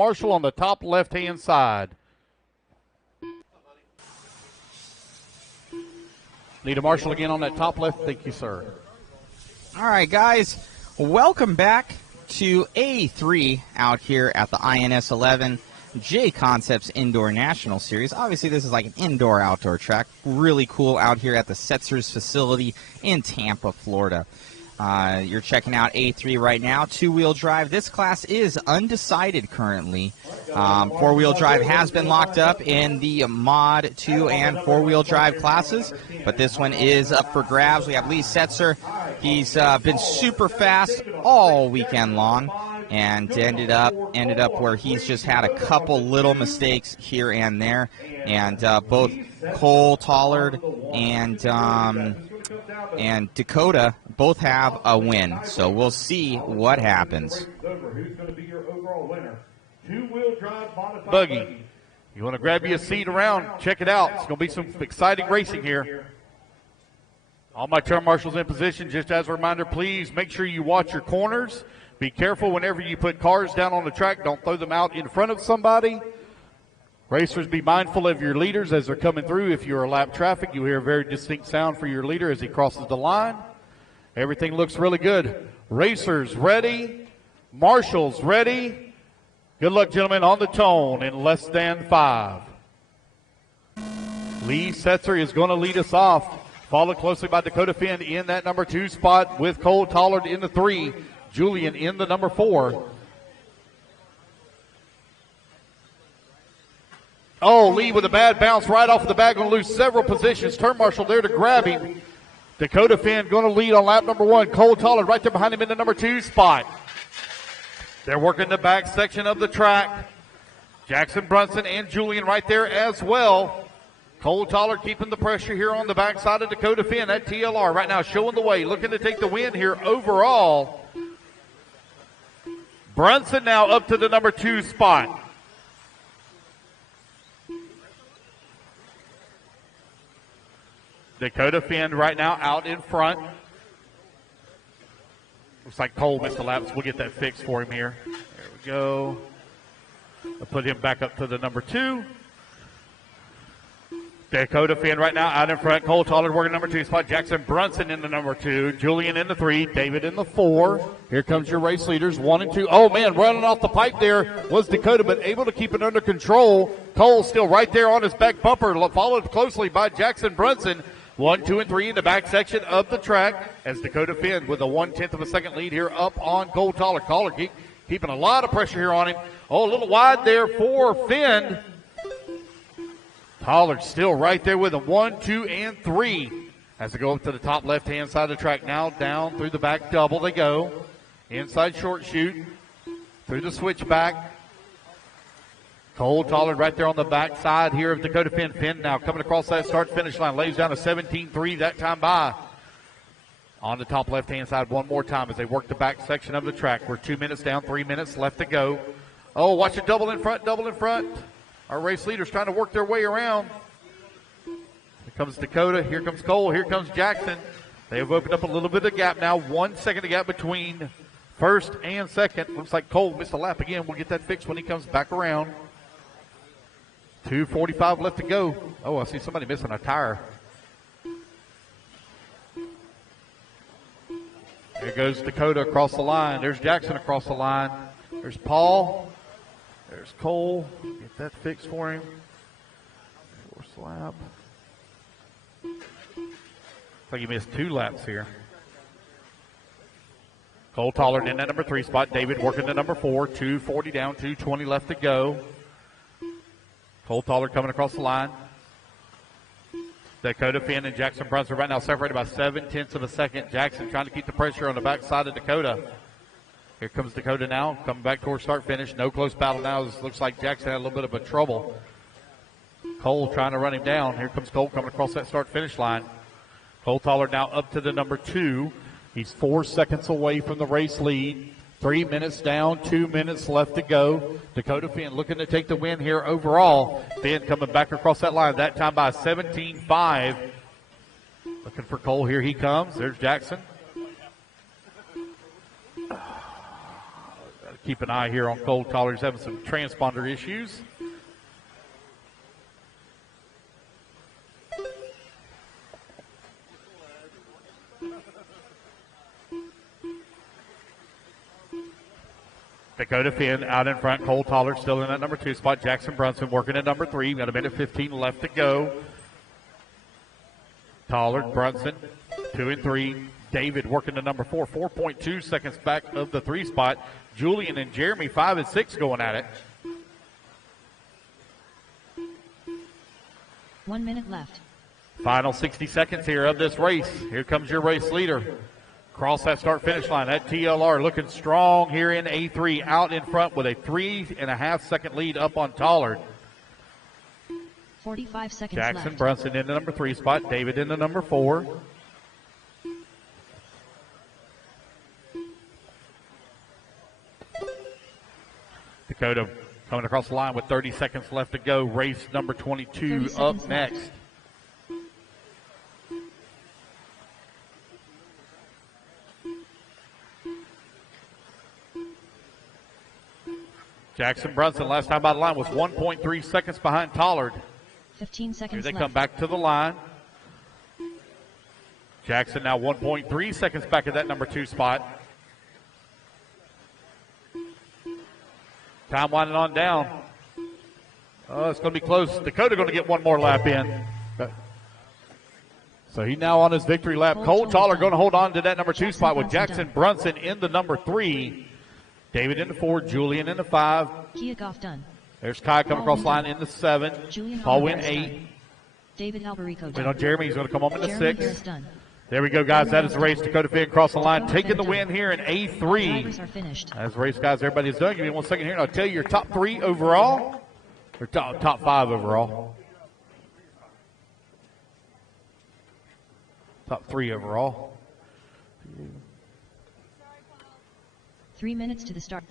Marshall on the top left-hand side. Need a Marshall again on that top left. Thank you, sir. All right, guys. Welcome back to A3 out here at the INS11 JConcepts Indoor National Series. Obviously, this is like an indoor-outdoor track. Really cool out here at the Setzers facility in Tampa, Florida. You're checking out A3 right now, two-wheel drive. This class is undecided currently. Four-wheel drive has been locked up in the Mod 2 and four-wheel drive classes, but this one is up for grabs. We have Lee Setzer. He's been super fast all weekend long and ended up where he's just had a couple little mistakes here and there, and both Cole Tollard and Dakota both have a win, so we'll see what happens. Buggy, you want to grab you a seat around, check it out. It's going to be some exciting racing here. All my turn marshals in position. Just as a reminder, please make sure you watch your corners. Be careful whenever you put cars down on the track. Don't throw them out in front of somebody. Racers, be mindful of your leaders as they're coming through. If you're a lap traffic, you hear a very distinct sound for your leader as he crosses the line. Everything looks really good. Racers ready. Marshals ready. Good luck, gentlemen, on the tone in less than 5. Lee Setzer is going to lead us off, followed closely by Dakota Finn in that number 2 spot with Cole Tollard in the 3, Julian in the number 4. Oh, Lee with a bad bounce right off the bat, going to lose several positions. Turn marshal there to grab him. Dakota Finn going to lead on lap number 1. Cole Tollard right there behind him in the number 2 spot. They're working the back section of the track. Jackson Brunson and Julian right there as well. Cole Tollard keeping the pressure here on the backside of Dakota Finn. That TLR right now showing the way, looking to take the win here overall. Brunson now up to the number 2 spot. Dakota Finn right now out in front. Looks like Cole missed the laps. We'll get that fixed for him here. There we go. I'll put him back up to the number 2. Dakota Finn right now out in front. Cole Tollard working number 2 spot. Jackson Brunson in the number 2. Julian in the 3. David in the 4. Here comes your race leaders, 1 and 2. Oh, man, running off the pipe there was Dakota, but able to keep it under control. Cole still right there on his back bumper, followed closely by Jackson Brunson. 1, 2, and 3 in the back section of the track as Dakota Finn with a 1/10 of a second lead here up on Cole Tollard. Tollard keeping a lot of pressure here on him. Oh, a little wide there for Finn. Tollard still right there with a 1, 2, and 3 as they go up to the top left-hand side of the track. Now down through the back double they go. Inside short shoot through the switchback. Cole Tollard right there on the back side here of Dakota Finn. Finn now coming across that start-finish line. Lays down a 17-3 that time by. On the top left-hand side one more time as they work the back section of the track. We're 2 minutes down, 3 minutes left to go. Oh, watch it double in front, double in front. Our race leaders trying to work their way around. Here comes Dakota. Here comes Cole. Here comes Jackson. They have opened up a little bit of gap now. 1 second of gap between first and second. Looks like Cole missed a lap again. We'll get that fixed when he comes back around. 2:45 left to go. Oh, I see somebody missing a tire. There goes Dakota across the line. There's Jackson across the line. There's Paul. There's Cole. Get that fixed for him. Force lap. Looks like he missed 2 laps here. Cole Tollard in that number 3 spot. David working the number 4. 2:40 down, 2:20 left to go. Cole Tollard coming across the line. Dakota Finn and Jackson Brunson right now separated by 7/10 of a second. Jackson trying to keep the pressure on the backside of Dakota. Here comes Dakota now, coming back towards start finish. No close battle now. This looks like Jackson had a little bit of a trouble. Cole trying to run him down. Here comes Cole coming across that start finish line. Cole Tollard now up to the number 2. He's 4 seconds away from the race lead. 3 minutes down, 2 minutes left to go. Dakota Finn looking to take the win here overall. Finn coming back across that line, that time by 17.5. Looking for Cole, here he comes. There's Jackson. Gotta Keep an eye here on cold collars having some transponder issues. Dakota Finn out in front. Cole Toller still in that number 2 spot. Jackson Brunson working at number 3. Got a minute 15 left to go. Toller, Brunson, 2 and 3. David working to number 4. 4.2 seconds back of the 3 spot. Julian and Jeremy 5 and 6 going at it. 1 minute left. Final 60 seconds here of this race. Here comes your race leader. Cross that start-finish line. That TLR looking strong here in A3. Out in front with a 3.5 second lead up on Tollard. 45 seconds Jackson left. Brunson in the number 3 spot. David in the number 4. Dakota coming across the line with 30 seconds left to go. Race number 22 up next. Left. Jackson Brunson last time by the line was 1.3 seconds behind Tollard. 15 seconds Here they left. come back to the line. Jackson now 1.3 seconds back at that number 2 spot. Time winding on down. Oh, it's going to be close. Dakota going to get one more lap in. So he now on his victory lap. Cole Toller going to hold on to that number 2 spot with Jackson Brunson in the number 3. David in the 4, Julian in the 5. Kia Goff done. There's Kai coming across the line in the 7. Julian Paul Wynn Alvarez 8. done. David Alberico We done. know Jeremy's going to come home in the Jeremy Harris 6. done. There we go, guys. That is the race. Dakota Finn across the line, taking the win here in Drivers A3. are finished. As race, guys, everybody's done. Give me 1 second here, and I'll tell you your top 3 overall, or top 5 overall. Top 3 overall. 3 minutes to the start.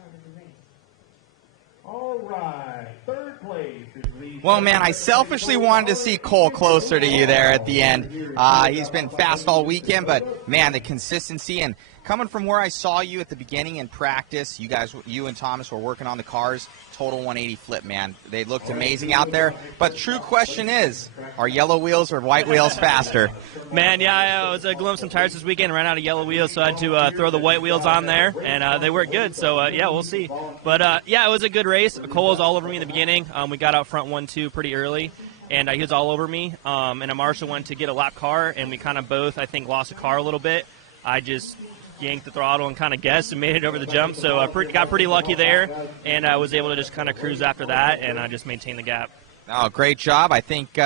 All right, third place is Lee. Well, man, I selfishly wanted to see Cole closer to you there at the end. He's been fast all weekend, but, man, the consistency and coming from where I saw you at the beginning in practice, you and Thomas were working on the cars, total 180 flip, man. They looked amazing out there. But true question is, are yellow wheels or white wheels faster? Man, yeah, I was gluing some tires this weekend, ran out of yellow wheels, so I had to throw the white wheels on there, and they worked good. So, yeah, we'll see. But, yeah, it was a good race. Cole was all over me in the beginning. We got out front 1-2 pretty early, and he was all over me. And Marshall went to get a lap car, and we kind of both, I think, lost the car a little bit. I just yanked the throttle and kind of guessed and made it over the jump. So I got pretty lucky there, and I was able to just kind of cruise after that, and I just maintained the gap. Oh, great job. I think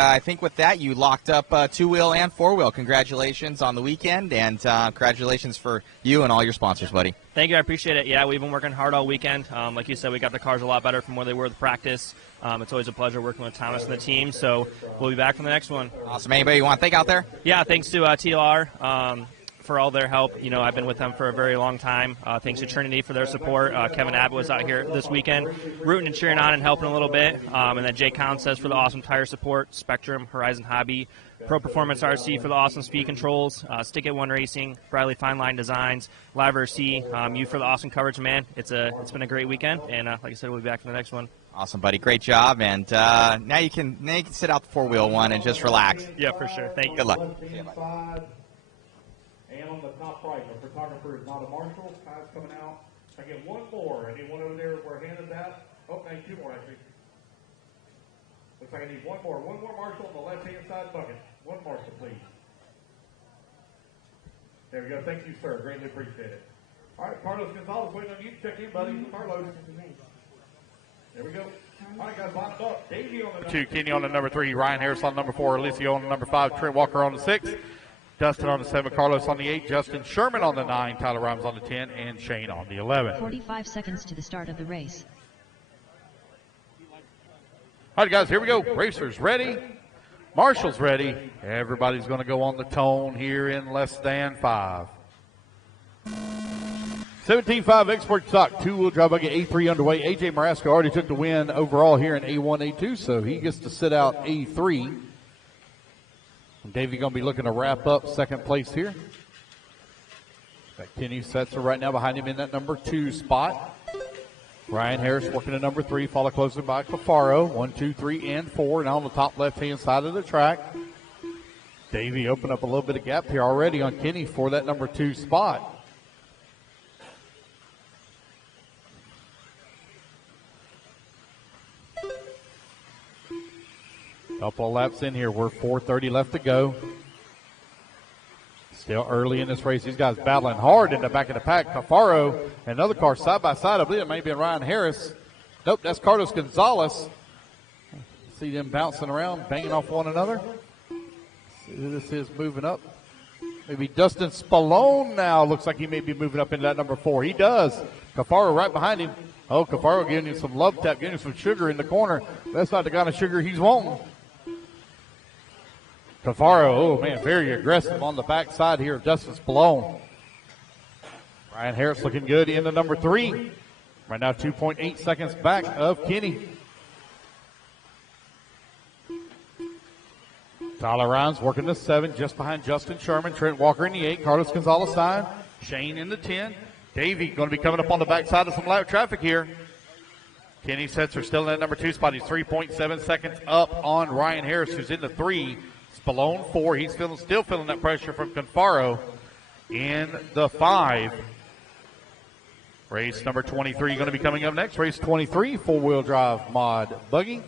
with that you locked up 2-wheel and 4-wheel. Congratulations on the weekend, and congratulations for you and all your sponsors, buddy. Thank you. I appreciate it. Yeah, we've been working hard all weekend. Like you said, we got the cars a lot better from where they were with practice. It's always a pleasure working with Thomas and the team, so we'll be back for the next one. Awesome. Anybody you want to thank out there? Yeah, thanks to TLR. For all their help. You know, I've been with them for a very long time. Thanks to Trinity for their support. Kevin Abbott was out here this weekend rooting and cheering on and helping a little bit. And then JConcepts for the awesome tire support, Spectrum, Horizon Hobby, Pro Performance RC for the awesome speed controls, Stick It One Racing, Bradley Fine Line Designs, LiveRC, you for the awesome coverage, man. It's been a great weekend, and like I said, we'll be back for the next one. Awesome, buddy. Great job. And now you can sit out the 4-wheel one and just relax. Yeah, for sure. Thank you. Good luck. And on the top right, the photographer is not a marshal. Kai's coming out. I get one more. I need one over there where hand is at. Oh, I need 2 more, actually. Looks like I need one more. One more marshal on the left-hand side bucket. One marshal, please. There we go. Thank you, sir. Greatly appreciate it. All right, Carlos Gonzalez waiting on you to check in, buddy. Carlos. There we go. All right, guys, line up. Davey on the 2, Kenny on the number 3, Ryan Harris on number 4, Alicia on the number 5, Trent Walker on the 6. Dustin on the 7, Carlos on the 8, Justin Sherman on the 9, Tyler Rhymes on the 10, and Shane on the 11. 45 seconds to the start of the race. All right, guys, here we go. Racers ready. Marshall's ready. Everybody's going to go on the tone here in less than 5. 17.5 Export Stock, 2-wheel drive buggy A3 underway. AJ Marasco already took the win overall here in A1, A2, so he gets to sit out A3. Davey going to be looking to wrap up second place here. Got Kenny Setzer right now behind him in that number 2 spot. Ryan Harris working at number 3, followed closely by Cafaro. 1, 2, 3, and 4. Now on the top left-hand side of the track. Davey opened up a little bit of gap here already on Kenny for that number 2 spot. Couple of laps in here. We're 4:30 left to go. Still early in this race. These guys battling hard in the back of the pack. Cafaro and another car side by side. I believe it may be Ryan Harris. Nope, that's Carlos Gonzalez. See them bouncing around, banging off one another. See who this is moving up. Maybe Dustin Spallone now. Looks like he may be moving up into that number 4. He does. Cafaro right behind him. Oh, Cafaro giving him some love tap, giving him some sugar in the corner. That's not the kind of sugar he's wanting. Cafaro, oh man, very aggressive on the backside here of Dustin Spallone. Ryan Harris looking good in the number 3. Right now 2.8 seconds back of Kenny. Tyler Rhymes working the 7 just behind Justin Sherman. Trent Walker in the 8. Carlos Gonzalez 9. Shane in the 10. Davey going to be coming up on the backside of some lap traffic here. Kenny Setzer still in that number 2 spot. He's 3.7 seconds up on Ryan Harris, who's in the 3. Spallone 4. He's still feeling that pressure from Cafaro in the 5. Race number 23 going to be coming up next. Race 23, 4-wheel drive mod buggy.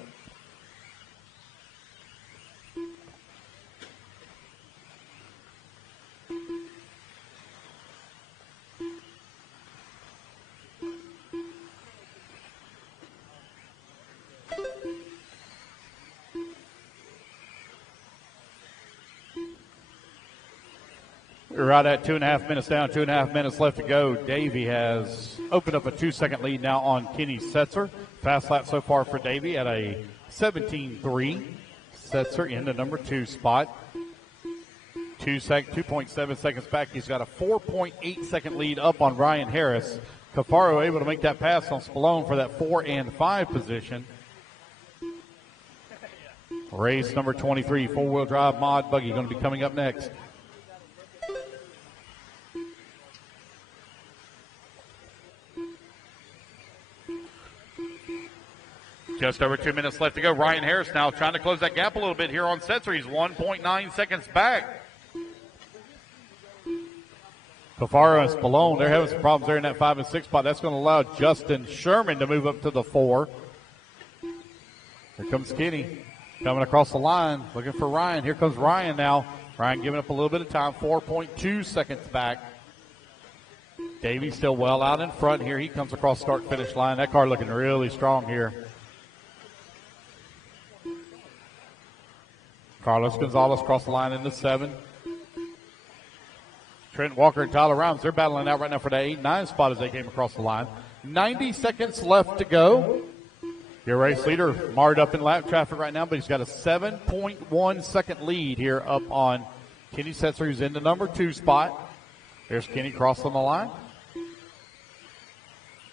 We're right at 2.5 minutes down, 2.5 minutes left to go. Davey has opened up a 2-second lead now on Kenny Setzer. Fast lap so far for Davey at a 17.3. Setzer in the number 2 spot. 2.7 seconds back. He's got a 4.8 second lead up on Ryan Harris. Cafaro able to make that pass on Spallone for that 4 and 5 position. Race number 23, 4-wheel drive mod buggy going to be coming up next. Just over 2 minutes left to go. Ryan Harris now trying to close that gap a little bit here on Setzer. He's 1.9 seconds back. Cafaro and Spallone, they're having some problems there in that 5 and 6 spot. That's going to allow Justin Sherman to move up to the 4. Here comes Kenny coming across the line, looking for Ryan. Here comes Ryan now. Ryan giving up a little bit of time, 4.2 seconds back. Davey still well out in front here. He comes across start-finish line. That car looking really strong here. Carlos Gonzalez across the line in the 7. Trent Walker and Tyler Rhymes, they're battling out right now for the 8-9 spot as they came across the line. 90 seconds left to go. Your race leader marred up in lap traffic right now, but he's got a 7.1 second lead here up on Kenny Setzer, who's in the number 2 spot. There's Kenny crossing the line.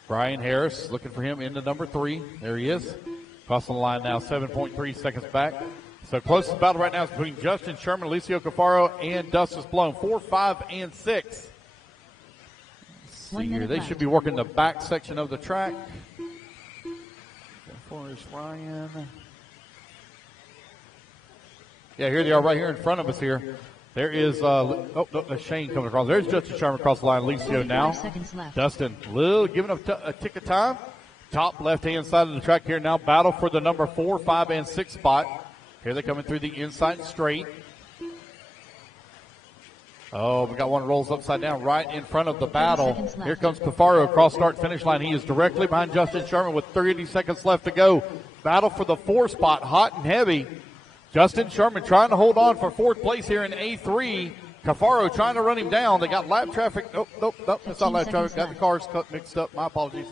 Ryan Harris looking for him in the number 3. There he is. Crossing the line now, 7.3 seconds back. So closest battle right now is between Justin Sherman, Alicio Cafaro, and Dustin Spallone. 4, 5, and 6. Let's see here. They should be working the back section of the track. There's Ryan. Yeah, here they are right here in front of us here. There is, that's Shane coming across. There's Justin Sherman across the line. Alicio now. Dustin, giving up a tick of time. Top left-hand side of the track here now. Battle for the number 4, 5, and 6 spot. Here they're coming through the inside straight. Oh, we got one rolls upside down right in front of the battle. Here comes Cafaro across start-finish line. He is directly behind Justin Sherman with 30 seconds left to go. Battle for the 4 spot, hot and heavy. Justin Sherman trying to hold on for 4th place here in A3. Cafaro trying to run him down. They got lap traffic. Nope, that's not lap traffic. Got the cars mixed up. My apologies.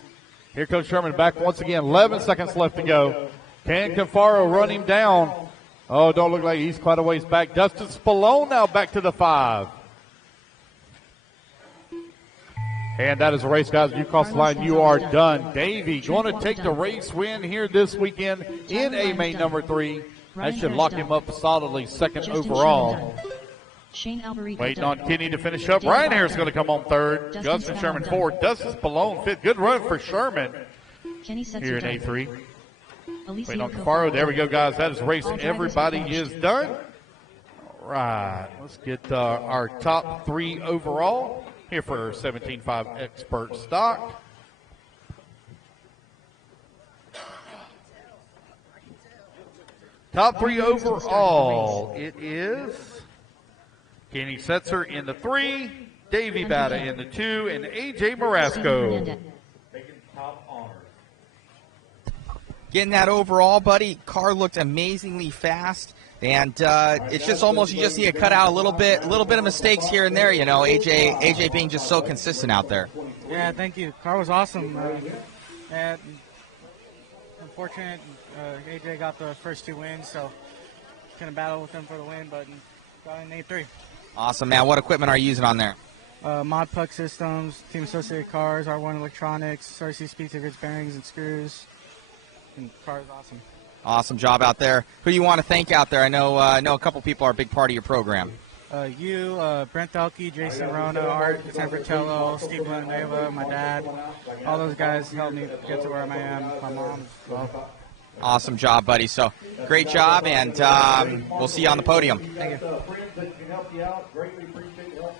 Here comes Sherman back once again. 11 seconds left to go. Can Cafaro run him down? Oh, don't look like he's quite a ways back. Dustin Spallone now back to the 5. And that is a race, guys. You cross the line, you are done. Davey going to take the race win here this weekend in a main number 3. That should lock him up solidly second overall. Waiting on Kenny to finish up. Ryan Harris is going to come on 3rd. Justin Sherman 4th. Dustin Spallone 5th. Good run for Sherman. Kenny Setzer here in done. A3. Alicia Waiting on Cofaro Cafaro. There we done. go, guys. That is the race. All drivers Everybody have is finished. done. All right. Let's get our top 3 overall here for 17.5 Expert Stock. Top 3 overall. It is Kenny Setzer in the 3, Davey Bata in the 2, and AJ Steven Marasco. Hernandez. Taking top honors. Getting that overall, buddy. Car looked amazingly fast, and it's just almost you just need to cut out a little bit of mistakes here and there. You know, AJ being just so consistent out there. Yeah, thank you. Car was awesome. And unfortunate, AJ got the first 2 wins, so couldn't battle with him for the win, but got an A3. Awesome, man. What equipment are you using on there? Mod Puck Systems, Team Associated Cars, R1 Electronics, RC Speed Tickets, bearings and screws. And car is awesome. Awesome job out there. Who do you want to thank out there? I know a couple people are a big part of your program. You, Brent Delkey, Jason Rona, Art Tempertello, Steve Villanueva, my dad, all those guys helped me get to where I am. My mom as well. Awesome job, buddy. So great job, and we'll see you on the podium. Thank you. Friends that can help you out, greatly appreciate your help.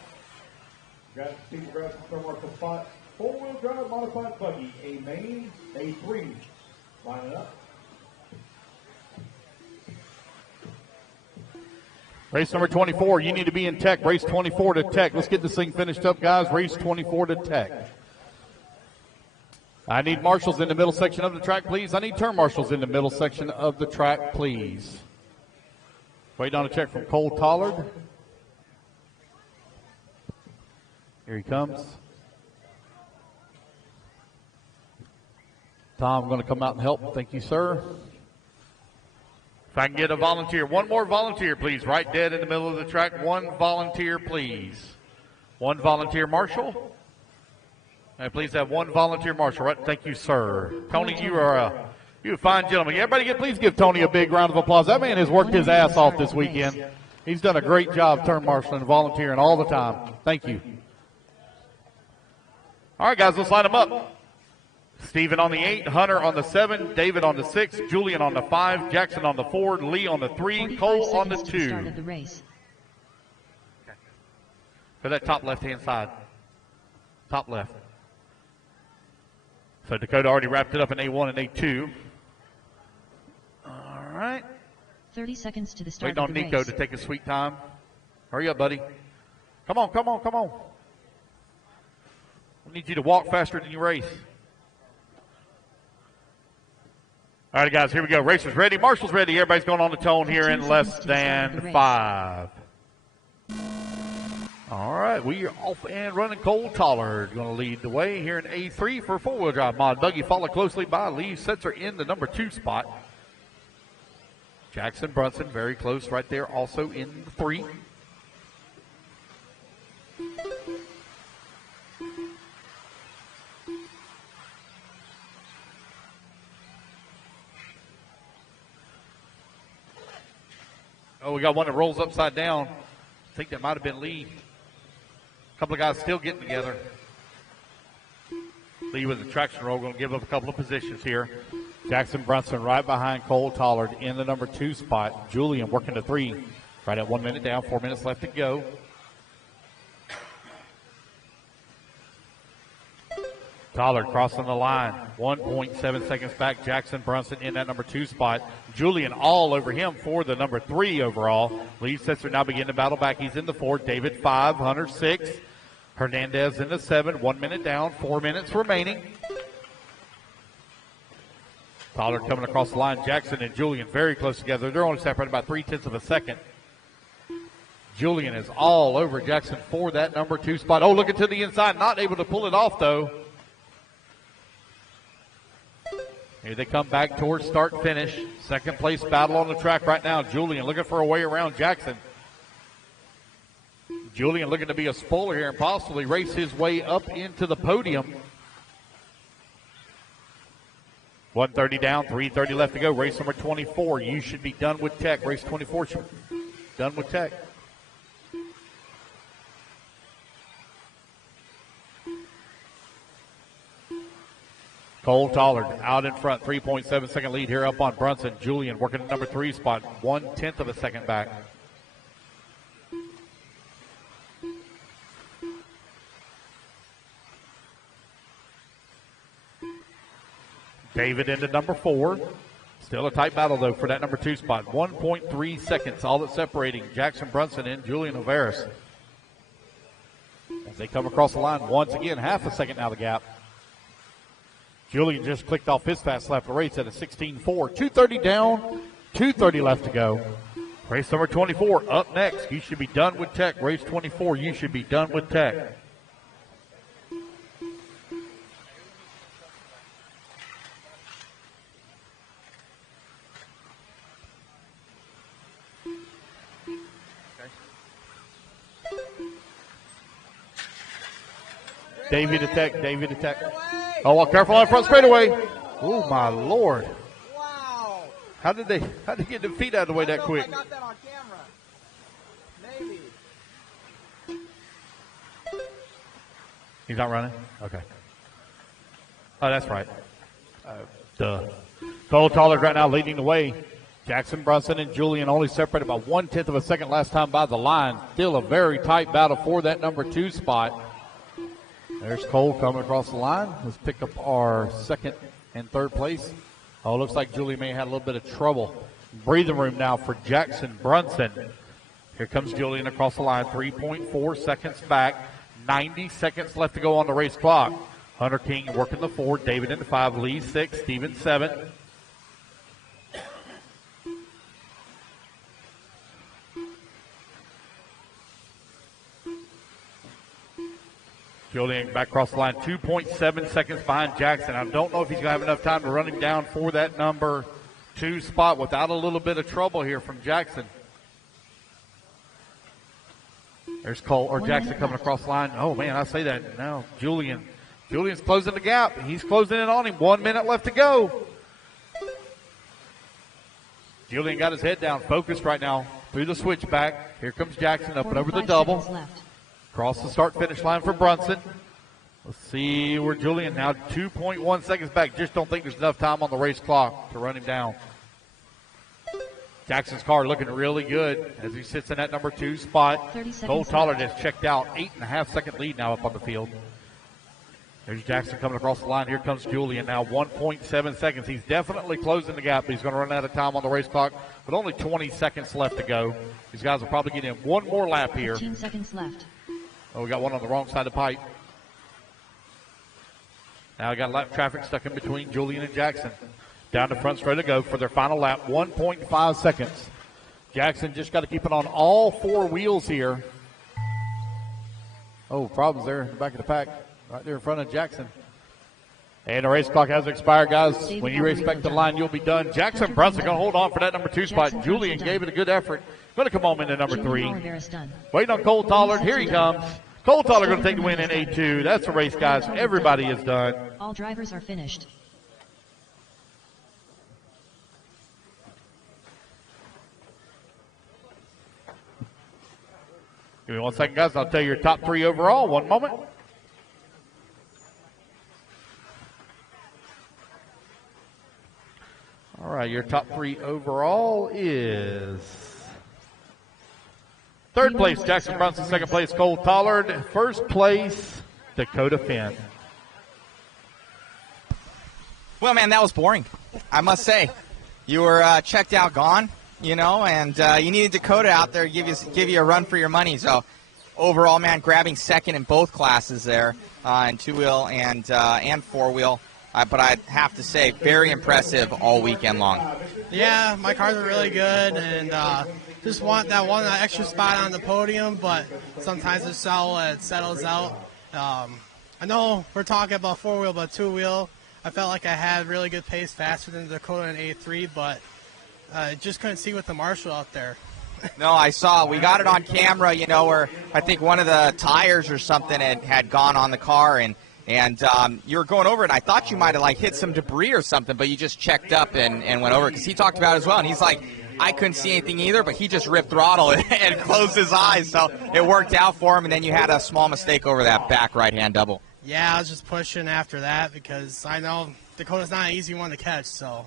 Grab some thermal spot. 4-wheel drive modified buggy, a main, A3. Line it up. Race number 24, you need to be in tech. Race 24 to tech. Let's get this thing finished up, guys. Race 24 to tech. I need marshals in the middle section of the track, please. I need turn marshals in the middle section of the track, please. Waiting on a check from Cole Tollard. Here he comes. Tom, going to come out and help. Thank you, sir. If I can get a volunteer. One more volunteer, please. Right dead in the middle of the track. One volunteer, please. One volunteer marshal. And please have one volunteer marshal. Right. Thank you, sir. Tony, you are a fine gentleman. Everybody, please give Tony a big round of applause. That man has worked his ass off this weekend. He's done a great job turn marshaling and volunteering all the time. Thank you. All right, guys, let's line them up. Steven on the 8, Hunter on the 7, David on the 6, Julian on the 5, Jackson on the 4, Lee on the 3, 45 Cole on the seconds to the start 2. of the race. For that top left-hand side. Top left. So Dakota already wrapped it up in A1 and A2. All right. 30 seconds to the start Waiting of on the Nico race. to take his sweet time. Hurry up, buddy. Come on, come on, come on. We need you to walk faster than you race. All right, guys, here we go. Racers ready. Marshall's ready. Everybody's going on the tone here in 15 less seconds to the start of the than race. 5. All right, we are off and running. Cole Tollard going to lead the way here in A3 for four-wheel drive mod buggy, followed closely by Lee Setzer in the number 2 spot. Jackson Brunson very close right there, also in the 3. Oh, we got one that rolls upside down. I think that might have been Lee. A couple of guys still getting together. Lee with the traction roll going to give up a couple of positions here. Jackson Brunson right behind Cole Tollard in the number 2 spot. Julian working the 3. Right at 1 minute down, 4 minutes left to go. Tollard crossing the line. 1.7 seconds back. Jackson Brunson in that number 2 spot. Julian all over him for the number 3 overall. Lee Setzer now beginning to battle back. He's in the 4. David 5. Hunter 6. Hernandez in the 7. 1 minute down. 4 minutes remaining. Tollard coming across the line. Jackson and Julian very close together. They're only separated about 0.3 of a second. Julian is all over Jackson for that number 2 spot. Oh, looking to the inside. Not able to pull it off, though. Here they come back towards start finish. Second place battle on the track right now. Julian looking for a way around Jackson. Julian looking to be a spoiler here and possibly race his way up into the podium. 1:30 down, 3:30 left to go. Race number 24. You should be done with tech. Race 24 should be done with tech. Cole Tollard out in front, 3.7 second lead here up on Brunson. Julian working at number 3 spot, 1/10 of a second back. David into number 4. Still a tight battle, though, for that number 2 spot. 1.3 seconds, all that's separating Jackson Brunson and Julian O'Veris. As they come across the line, once again, half a second now the gap. Julian just clicked off his fast lap of the race at a 16.4. 2:30 down, 2:30 left to go. Race number 24 up next. You should be done with tech. Race 24, you should be done with tech. Davey to tech, Davey to tech. Oh, well, careful on front straightaway. Oh, my Lord. Wow. How did they get their feet out of the way that quick? I got that on camera. Maybe. He's not running? Okay. Oh, that's right. Duh. Cole Tollard right now leading the way. Jackson Brunson and Julian only separated by 1/10 of a second last time by the line. Still a very tight battle for that number 2 spot. There's Cole coming across the line. Let's pick up our second and third place. Oh, looks like Julian may have had a little bit of trouble. Breathing room now for Jackson Brunson. Here comes Julian across the line, 3.4 seconds back. 90 seconds left to go on the race clock. Hunter King working the 4, David into 5, Lee 6, Steven 7. Julian back across the line, 2.7 seconds behind Jackson. I don't know if he's going to have enough time to run him down for that number 2 spot without a little bit of trouble here from Jackson. There's Cole or Jackson coming across the line. Oh, man, I say that now. Julian's closing the gap. He's closing in on him. 1 minute left to go. Julian got his head down, focused right now through the switchback. Here comes Jackson up and over the double. Across the start-finish line for Brunson. Let's see where Julian now 2.1 seconds back. Just don't think there's enough time on the race clock to run him down. Jackson's car looking really good as he sits in that number 2 spot. Cole Tollard has checked out. 8.5 second lead now up on the field. There's Jackson coming across the line. Here comes Julian now, 1.7 seconds. He's definitely closing the gap. He's going to run out of time on the race clock, but only 20 seconds left to go. These guys will probably get in one more lap here. 15 seconds left. Oh, we got one on the wrong side of the pipe. Now we got lap traffic stuck in between Julian and Jackson. Down the front straight to go for their final lap, 1.5 seconds. Jackson just got to keep it on all 4 wheels here. Oh, problems there in the back of the pack, right there in front of Jackson. And the race clock has expired, guys. When you race back to the line, you'll be done. Jackson Brunson going to hold on for that number 2 spot. Julian gave it a good effort. Going to come home into number 3. Waiting on Cole Tollard. Here he comes. Cole Tollard going to take the win in A2. That's the race, guys. Everybody is done. All drivers are finished. Give me 1 second, guys. I'll tell you your top 3 overall. One moment. All right, your top 3 overall is third place, Jackson Brunson. Second place, Cole Tollard. First place, Dakota Finn. Well, man, that was boring, I must say. You were checked out, gone, and you needed Dakota out there to give you a run for your money. So overall, man, grabbing second in both classes there, in 2-wheel and 4-wheel. But I'd have to say, very impressive all weekend long. Yeah, my cars are really good, and just want that one extra spot on the podium, but sometimes it settles out. I know we're talking about 4-wheel, but 2-wheel, I felt like I had really good pace, faster than the Dakota in A3, but just couldn't see with the Marshall out there. No, I saw. We got it on camera, where I think one of the tires or something had gone on the car, and you were going over it. I thought you might have hit some debris or something, but you just checked up and went over, because he talked about it as well. And he's like, I couldn't see anything either, but he just ripped throttle and closed his eyes. So it worked out for him, and then you had a small mistake over that back right-hand double. Yeah, I was just pushing after that because I know Dakota's not an easy one to catch, so.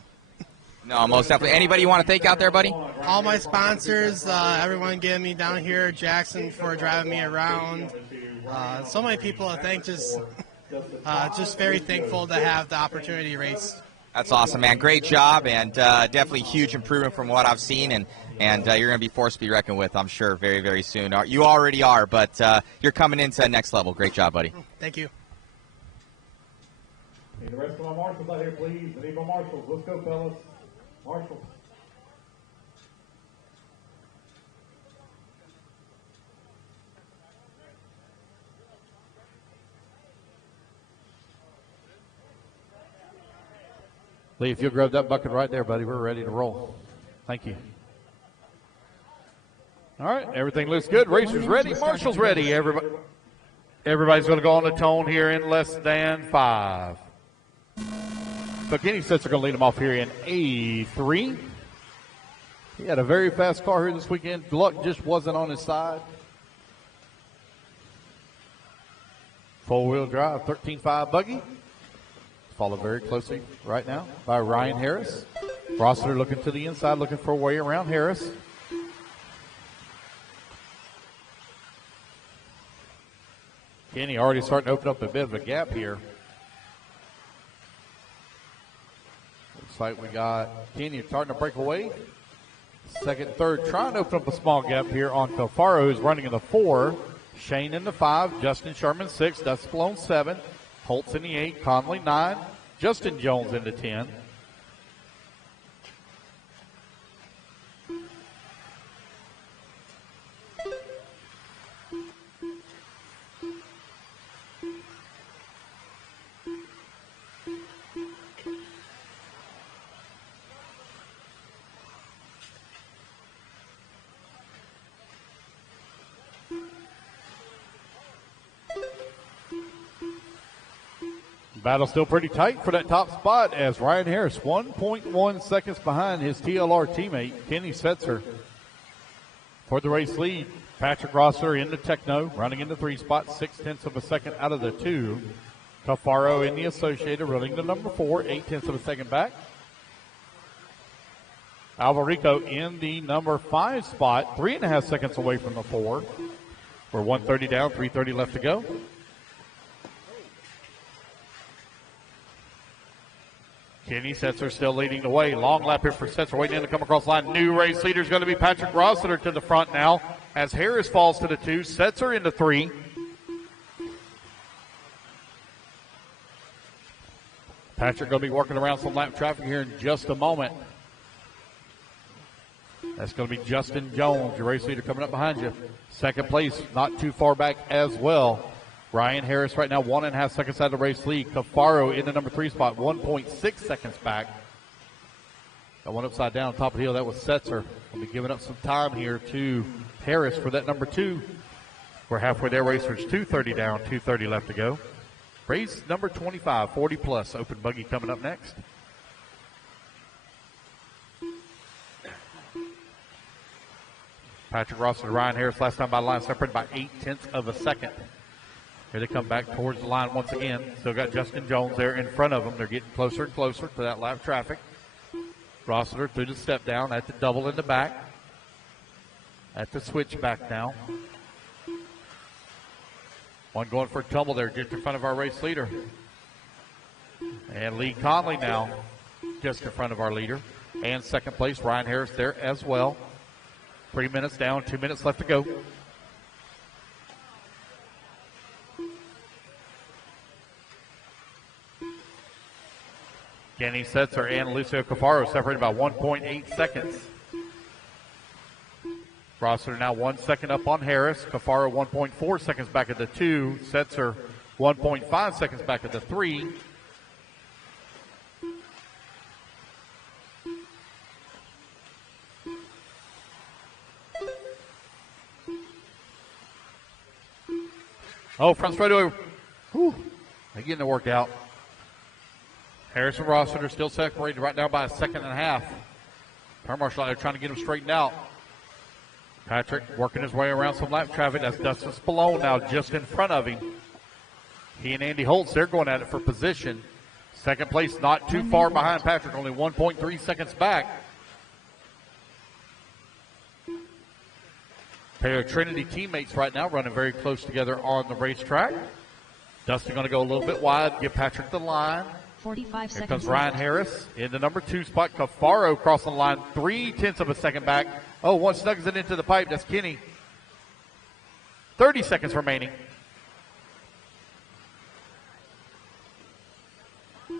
No, most definitely. Anybody you want to thank out there, buddy? All my sponsors, everyone getting me down here, Jackson for driving me around. So many people to thank, just very thankful to have the opportunity to race. That's awesome, man. Great job, and definitely huge improvement from what I've seen, and you're going to be forced to be reckoned with, I'm sure, very, very soon. You already are, but you're coming into the next level. Great job, buddy. Thank you. Need the rest of my marshals out here, please. I need my marshals. Let's go, fellas. Marshals. Lee, if you'll grab that bucket right there, buddy, we're ready to roll. Thank you. All right, everything looks good. Racers ready, marshals ready. Everybody's going to go on the tone here in less than 5. So Kenny Setzer going to lead them off here in A3. He had a very fast car here this weekend. Luck just wasn't on his side. Four-wheel drive, 13.5 buggy. Followed very closely right now by Ryan Harris. Rossiter looking to the inside, looking for a way around Harris. Kenny already starting to open up a bit of a gap here. Looks like we got Kenny starting to break away. Second, third, trying to open up a small gap here on Cafaro, who's running in the 4. Shane in the 5. Justin Sherman 6. Dustin Malone 7. Holtz in the 8. Conley 9. Justin Jones in the 10. Battle still pretty tight for that top spot as Ryan Harris 1.1 seconds behind his TLR teammate Kenny Setzer. For the race lead, Patrick Rosser in the Techno, running in the 3 spot, 0.6 of a second out of the 2. Cafaro in the Associated, running the number 4, 0.8 of a second back. Alvarico in the number 5 spot, 3.5 seconds away from the 4. We're 1:30 down, 3:30 left to go. Kenny Setzer still leading the way. Long lap here for Setzer, waiting in to come across the line. New race leader is going to be Patrick Rossiter to the front now as Harris falls to the 2. Setzer into 3. Patrick going to be working around some lap traffic here in just a moment. That's going to be Justin Jones, your race leader, coming up behind you. Second place, not too far back as well. Ryan Harris right now 1.5 seconds out of the race lead. Cafaro in the number 3 spot, 1.6 seconds back. That one upside down, top of the hill, that was Setzer. We'll be giving up some time here to Harris for that number 2. We're halfway there, racers. 2:30 down, 2:30 left to go. Race number 25, 40 plus. Open buggy coming up next. Patrick Ross and Ryan Harris last time by the line separated by 0.8 of a second. Here they come back towards the line once again. Still got Justin Jones there in front of them. They're getting closer and closer to that lap traffic. Rossiter through the step down at the double in the back. At the switch back now. One going for a tumble there just in front of our race leader. And Lee Conley now just in front of our leader. And second place, Ryan Harris there as well. 3 minutes down, 2 minutes left to go. Kenny Setzer and Lucio Cafaro separated by 1.8 seconds. Rossiter now 1 second up on Harris. Cafaro 1.4 seconds back at the 2. Setzer 1.5 seconds back at the 3. Oh, front straightaway. Whew. They're getting it worked out. Harris and Rossiter still separated right now by 1.5 seconds. Turn marshal out there trying to get them straightened out. Patrick working his way around some lap traffic. That's Dustin Spallone now just in front of him. He and Andy Holtz, they're going at it for position. Second place not too far behind Patrick, only 1.3 seconds back. Pair of Trinity teammates right now running very close together on the racetrack. Dustin going to go a little bit wide, give Patrick the line. 45 seconds. Here comes Ryan Harris in the number 2 spot. Cafaro crossing the line, 0.3 of a second back. Oh, one snugs it into the pipe. That's Kenny. 30 seconds remaining.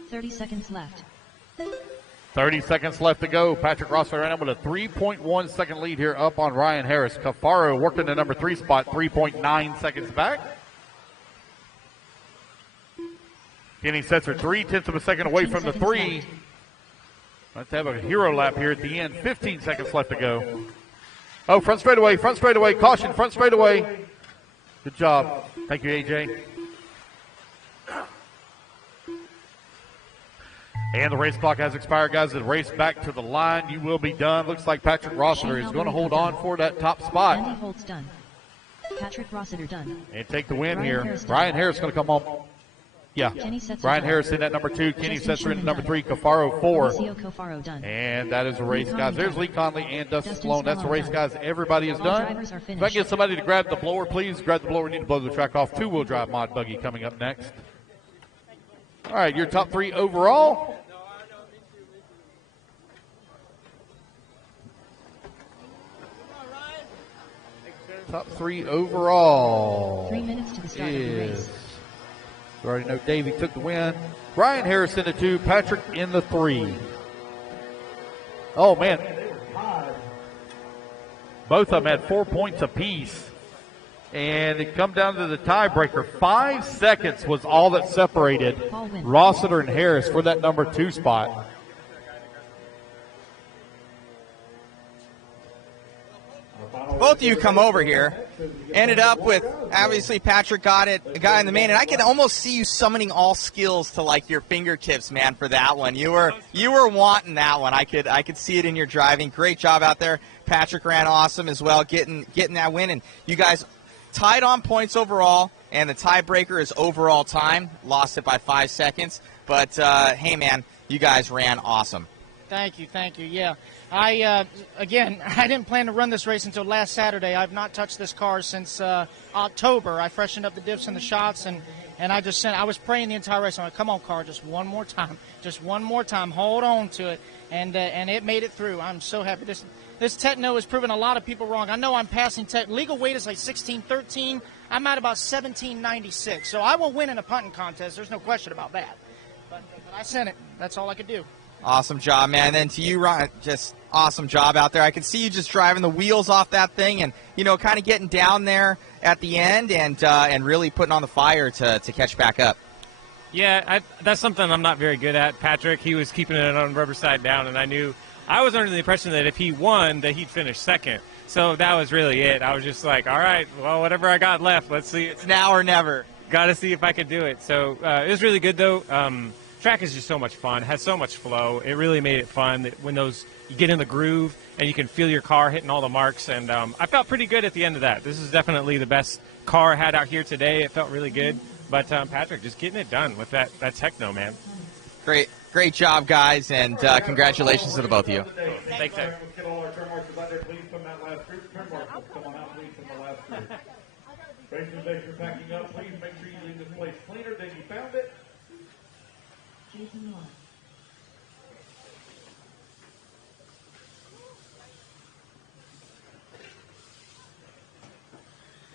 30 seconds left. 30 seconds left to go. Patrick Rossler right now with a 3.1 second lead here up on Ryan Harris. Cafaro working the number 3 spot, 3.9 seconds back. Kenny sets her 0.3 of a second away from the 3. Left. Let's have a hero lap here at the end. 15 seconds left to go. Oh, front straightaway, caution, front straightaway. Good job. Thank you, AJ. And the race clock has expired, guys. The race back to the line. You will be done. Looks like Patrick Rossiter is going to hold on for that top spot. Andy Holt's done. Patrick Rossiter done. And take the win Ryan here. Harris Ryan Harris going to come home. Yeah. Ryan Harris in that number 2. Kenny Setzer in number 3. Cafaro 4. Cafaro done. And that is a race, guys. There's Lee Conley and Dustin Sloan. That's a race, guys. Everybody is done. If I get somebody to grab the blower, please grab the blower. We need to blow the track off. 2-wheel drive mod buggy coming up next. All right, your top 3 overall. Top 3 overall. 3 minutes to the start of the race. You already know Davey took the win. Ryan Harris in the 2, Patrick in the 3. Oh, man. Both of them had 4 points apiece. And it come down to the tiebreaker. 5 seconds was all that separated Rossiter and Harris for that number 2 spot. Both of you come over here. Ended up with, obviously, Patrick got it, a guy in the main, and I could almost see you summoning all skills to like your fingertips, man, for that one. You were wanting that one. I could see it in your driving. Great job out there. Patrick ran awesome as well, getting that win, and you guys tied on points overall, and the tiebreaker is overall time. Lost it by 5 seconds, but hey, man, you guys ran awesome. Thank you. Yeah, again, I didn't plan to run this race until last Saturday. I've not touched this car since October. I freshened up the diffs and the shots, and I was praying the entire race. I'm like, come on, car, just one more time, hold on to it, and it made it through. I'm so happy. This Techno has proven a lot of people wrong. I know I'm passing Tech. Legal weight is like 1613. I'm at about 1796, so I will win in a punting contest. There's no question about that. But I sent it. That's all I could do. Awesome job, man. And then to you, Ron, just awesome job out there. I could see you just driving the wheels off that thing and, kind of getting down there at the end and really putting on the fire to catch back up. Yeah, that's something I'm not very good at. Patrick, he was keeping it on rubber side down, and I was under the impression that if he won, that he'd finish second. So that was really it. I was just like, all right, well, whatever I got left, let's see. It's now or never. Got to see if I could do it. So it was really good, though. Track is just so much fun, has so much flow. It really made it fun when you get in the groove and you can feel your car hitting all the marks. And I felt pretty good at the end of that. This is definitely the best car I had out here today. It felt really good. But Patrick, just getting it done with that Techno, man. Great job, guys, and congratulations to the both of you. Thanks, Ed. Packing up. Please make sure you leave this place cleaner than you found it.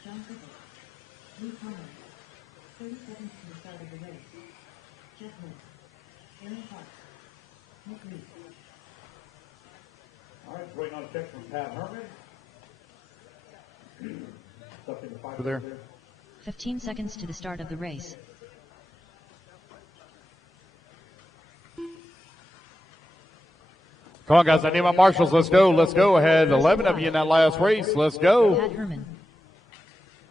John Cricket. Lee Conley. 30 seconds to the start of the race. Jeff Moore. Aaron Hart. Nick Reed. All right, waiting on a check from Pat Herman. Stuck in the fiber there. 15 seconds to the start of the race. Come on, guys. I need my marshals. Let's go. Ahead 11 of you in that last race. Let's go. Pat Herman.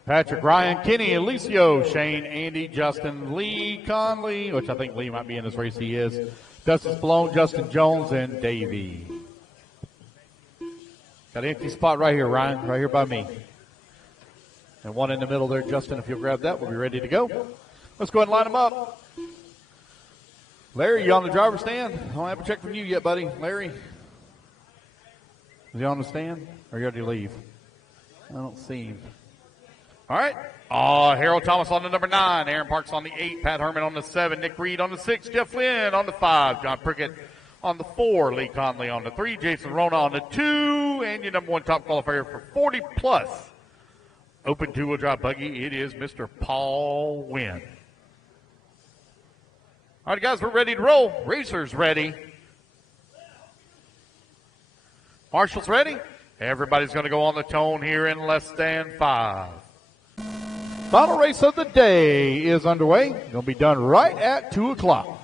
Patrick, Ryan, Kenny, Alicio, Shane, Andy, Justin, Lee, Conley, which I think Lee might be in this race. He is. Dustin Spallone, Justin Jones, and Davey. Got an empty spot right here, Ryan, right here by me. And one in the middle there, Justin, if you'll grab that, we'll be ready to go. Let's go ahead and line them up. Larry, you on the driver's stand? I don't have a check from you yet, buddy. Larry? Is he on the stand? Or you already leave? I don't see him. All right. Harold Thomas on the number 9. Aaron Parks on the 8. Pat Herman on the 7. Nick Reed on the 6. Jeff Lynn on the 5. John Prickett on the 4. Lee Conley on the 3. Jason Rona on the 2. And your number 1 top qualifier for 40-plus open two-wheel drive buggy, it is Mr. Paul Wynn. All right, guys, we're ready to roll. Racers ready. Marshall's ready. Everybody's going to go on the tone here in less than 5. Final race of the day is underway. Going to be done right at 2 o'clock.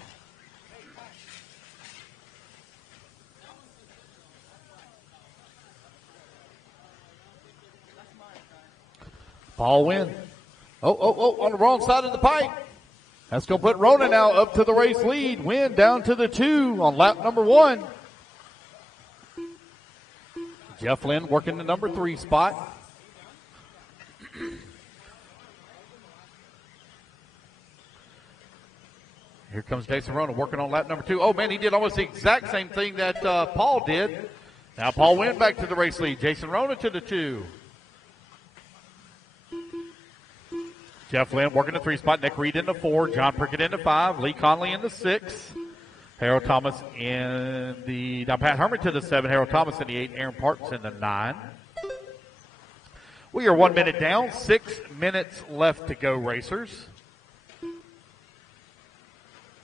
Paul Wynn. On the wrong side of the pipe. That's going to put Rona now up to the race lead. Wynn down to the 2 on lap number 1. Jeff Lynn working the number 3 spot. Here comes Jason Rona working on lap number 2. Oh, man, he did almost the exact same thing that Paul did. Now Paul Wynn back to the race lead. Jason Rona to the 2. Jeff Lynn working the 3 spot. Nick Reed in the 4. John Prickett in the 5. Lee Conley in the 6. Harold Thomas in the... Now Pat Herman to the 7. Harold Thomas in the 8. Aaron Parks in the 9. We are 1 minute down. 6 minutes left to go, racers.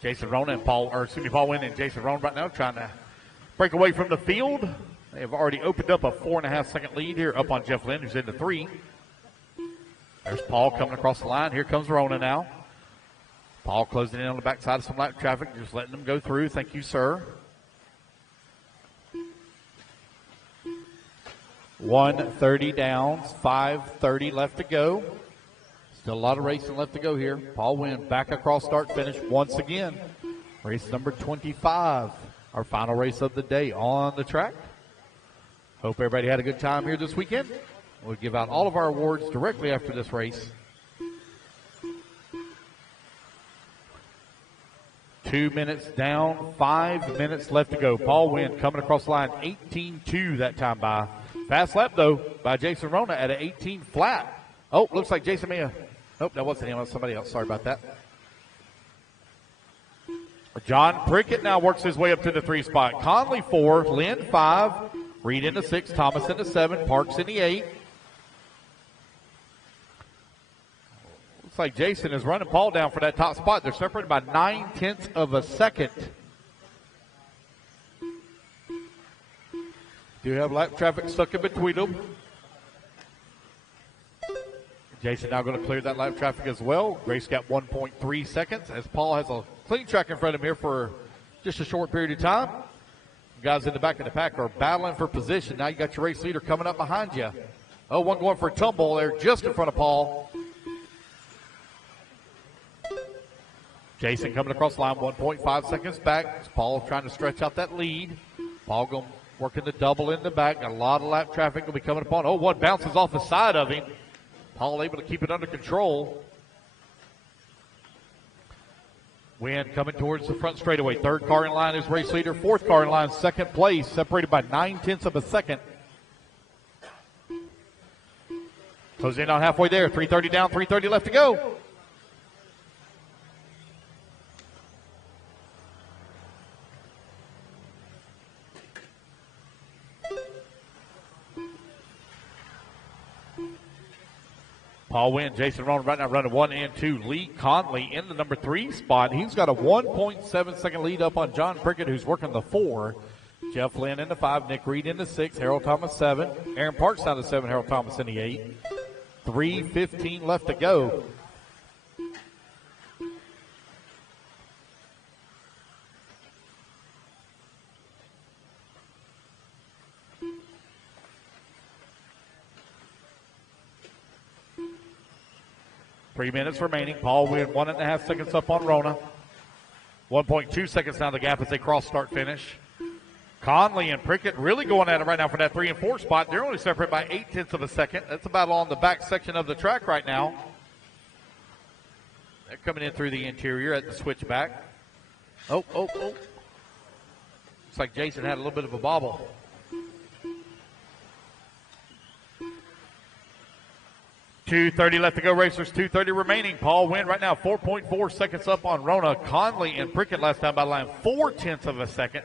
Paul Wynn and Jason Rona right now trying to break away from the field. They have already opened up a 4.5-second lead here up on Jeff Lynn, who's in the 3. There's Paul coming across the line. Here comes Rona now. Paul closing in on the backside of some lap traffic, just letting them go through. Thank you, sir. 1:30 down, 5:30 left to go. Still a lot of racing left to go here. Paul Wynn back across start finish once again. Race number 25, our final race of the day on the track. Hope everybody had a good time here this weekend. We'll give out all of our awards directly after this race. 2 minutes down, 5 minutes left to go. Paul Wynn coming across the line, 18.2 that time by. Fast lap, though, by Jason Rona at an 18 flat. Oh, looks like Jason may have. Nope, that wasn't him. That was somebody else. Sorry about that. John Prickett now works his way up to the 3 spot. Conley 4, Lynn 5, Reed in the 6, Thomas in the 7, Parks in the 8. Looks like Jason is running Paul down for that top spot. They're separated by 0.9 of a second. Do have lap traffic stuck in between them. Jason now going to clear that lap traffic as well. Race got 1.3 seconds as Paul has a clean track in front of him here for just a short period of time. Guys in the back of the pack are battling for position. Now you got your race leader coming up behind you. Oh, one going for a tumble there just in front of Paul. Jason coming across the line, 1.5 seconds back. Paul trying to stretch out that lead. Paul going working the double in the back. Got a lot of lap traffic will be coming upon. Oh, one bounces off the side of him. Paul able to keep it under control. Wynn coming towards the front straightaway. 3rd car in line is race leader. 4th car in line, 2nd place, separated by 0.9 of a second. Closing in on halfway there. 3:30 down, 3:30 left to go. Paul Wynn, Jason Rona right now running 1 and 2. Lee Conley in the number 3 spot. He's got a 1.7 second lead up on John Prickett, who's working the 4. Jeff Lynn in the 5. Nick Reed in the 6. Harold Thomas 7. Aaron Parks down to 7. Harold Thomas in the 8. 3:15 left to go. Three minutes remaining. Paul Wynn 1.5 seconds up on Rona. 1.2 seconds now the gap as they cross start finish. Conley and Prickett really going at it right now for that 3 and 4 spot. They're only separated by 0.8 of a second. That's about on the back section of the track right now. They're coming in through the interior at the switchback. Oh. Looks like Jason had a little bit of a bobble. .230 left to go, racers. 2:30 remaining. Paul Wynn right now 4.4 seconds up on Rona. Conley and Prickett last time by the line 0.4 of a second.